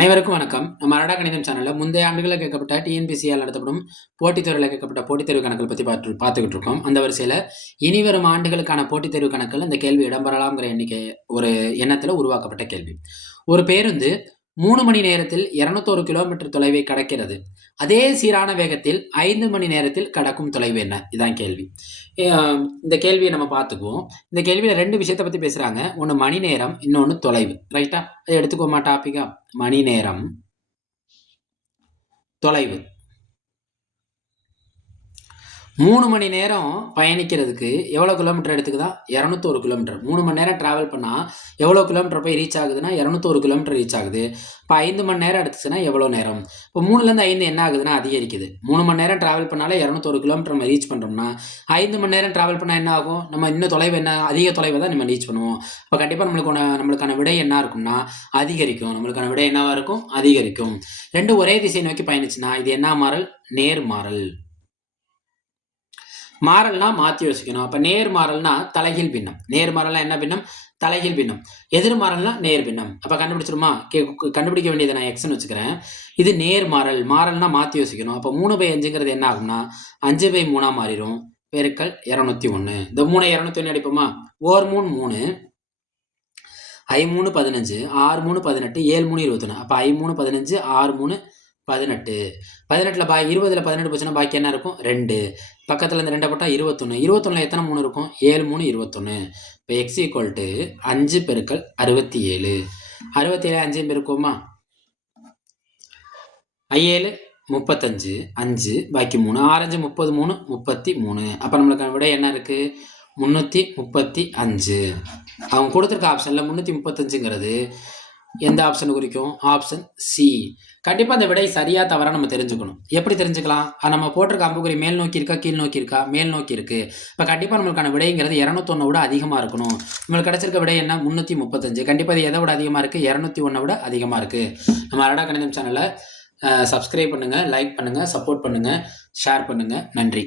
அனைவருக்கும் வணக்கம். நம்ம அரடா கணிதம் சேனலில் முந்தைய ஆண்டுகளில் கேட்கப்பட்ட டிஎன்பிசியால் நடத்தப்படும் போட்டித் தேர்வில் கேட்கப்பட்ட போட்டித் தேர்வு கணக்குகள் பற்றி பார்த்து பார்த்துக்கிட்டு இருக்கோம். அந்த வரிசையில் இனி வரும் ஆண்டுகளுக்கான போட்டித் தேர்வு கணக்கில் இந்த கேள்வி இடம்பெறலாம்ங்கிற எண்ணிக்கை ஒரு எண்ணத்தில் உருவாக்கப்பட்ட கேள்வி. ஒரு பேருந்து மூணு மணி நேரத்தில் இருநூத்தோரு கிலோமீட்டர் தொலைவை கடக்கிறது. அதே சீரான வேகத்தில் ஐந்து மணி நேரத்தில் கடக்கும் தொலைவு என்ன? இதான் கேள்வி. இந்த கேள்வியை நம்ம பார்த்துக்குவோம். இந்த கேள்வியில் ரெண்டு விஷயத்தை பற்றி பேசுகிறாங்க ஒன்று மணி நேரம் இன்னொன்று தொலைவு. ரைட்டா அதை எடுத்துக்கோமா டாப்பிக்கா மணி நேரம் தொலைவு. மூணு மணி நேரம் பயணிக்கிறதுக்கு எவ்வளோ கிலோமீட்டர் எடுத்துக்குதா? இரநூத்தோரு கிலோமீட்டர் மூணு மணி நேரம் ட்ராவல் பண்ணால் எவ்வளோ கிலோமீட்டர் போய் ரீச் ஆகுதுன்னா இரநூத்தோரு கிலோமீட்டர் ரீச் ஆகுது. இப்போ ஐந்து மணி நேரம் எடுத்துச்சுன்னா எவ்வளோ நேரம்? இப்போ மூணுலேருந்து ஐந்து என்ன ஆகுதுன்னா அதிகரிக்குது. மூணு மணி நேரம் ட்ராவல் பண்ணாலே இரநூத்தோரு கிலோமீட்டர் நம்ம ரீச் பண்ணுறோம்னா ஐந்து மணி நேரம் ட்ராவல் பண்ணால் என்ன ஆகும்? நம்ம இன்னும் தொலைவு என்ன? அதிக தொலைவை தான் நம்ம ரீச் பண்ணுவோம். இப்போ கண்டிப்பாக நம்மளுக்கு நம்மளுக்கான விடை என்ன இருக்கும்னா அதிகரிக்கும். நம்மளுக்கான விடை என்னவாக இருக்கும்? அதிகரிக்கும். ரெண்டு ஒரே திசை நோக்கி பயணிச்சுன்னா இது என்ன மாறல்? நேர் மாறல் மாறல்னா மாற்றி யோசிக்கணும். அப்போ நேர் மாறல்னா தலைகீழ் பின்னம். நேர் மாறல்னா என்ன பின்னம்? தலைகீழ் பின்னம். எதிர் மாறல்னா நேர் பின்னம். அப்போ கண்டுபிடிச்சிருமா? கே கண்டுபிடிக்க வேண்டியதை நான் எக்ஸ்னு வச்சுக்கிறேன். இது நேர் மாறல். மாறல்னா மாற்றி யோசிக்கணும். அப்போ மூணு பை அஞ்சுங்கிறது என்ன ஆகும்னா அஞ்சு பை மூணாக மாறிடும். பெருக்கள் இரநூத்தி ஒன்று இந்த மூணு இரநூத்தி ஒன்று அடிப்போமா? ஓர் மூணு மூணு. ஐ மூணு பதினஞ்சு. ஆறு மூணு பதினெட்டு. ஏழு மூணு இருபத்தொன்று அப்போ ஐ மூணு பதினஞ்சு ஆறு மூணு பதினெட்டு. பதினெட்டில் பா இருபதில் பதினெட்டு போச்சுன்னா பாக்கி என்ன இருக்கும்? ரெண்டு. பக்கத்தில் இந்த ரெண்டை போட்டால் இருபத்தொன்று இருபத்தொன்னில் எத்தனை மூணு இருக்கும்? ஏழு மூணு இருபத்தொன்று இப்போ எக்ஸ் ஈக்குவல் டு அஞ்சு பெருக்கள் அறுபத்தி ஏழு அறுபத்தி ஏழு அஞ்சு பெருக்குவோமா? ஐஏழு முப்பத்தஞ்சு. அஞ்சு பாக்கி மூணு. ஆரஞ்சு முப்பது மூணு முப்பத்தி மூணு. அப்போ நம்மளுக்கு விட என்ன இருக்குது முந்நூற்றி முப்பத்தி அஞ்சு. அவங்க கொடுத்துருக்க ஆப்ஷனில் முந்நூற்றி முப்பத்தஞ்சுங்கிறது. எந்த ஆப்ஷன் குறிக்கும்? ஆப்ஷன் சி கண்டிப்பாக அந்த விடை சரியாக தவறாக நம்ம தெரிஞ்சுக்கணும். எப்படி தெரிஞ்சுக்கலாம்? நம்ம போட்டிருக்க அம்புக்குறி மேல் நோக்கி இருக்கா கீழ் நோக்கி இருக்கா? மேல் நோக்கி இருக்குது இப்போ கண்டிப்பாக நம்மளுக்கான விடைங்கிறது இரநூத்தொன்னை விட அதிகமாக இருக்கணும். நம்மளுக்கு கிடச்சிருக்க விடை என்ன? முந்நூற்றி முப்பத்தஞ்சு. கண்டிப்பாக அது எதை விட அதிகமாக இருக்குது இரநூத்தி ஒன்றை விட அதிகமாக இருக்குது நம்ம அரடா கணிதம் சேனலை சப்ஸ்கிரைப் பண்ணுங்கள் லைக் பண்ணுங்கள் சப்போர்ட் பண்ணுங்கள் ஷேர் பண்ணுங்கள் நன்றி.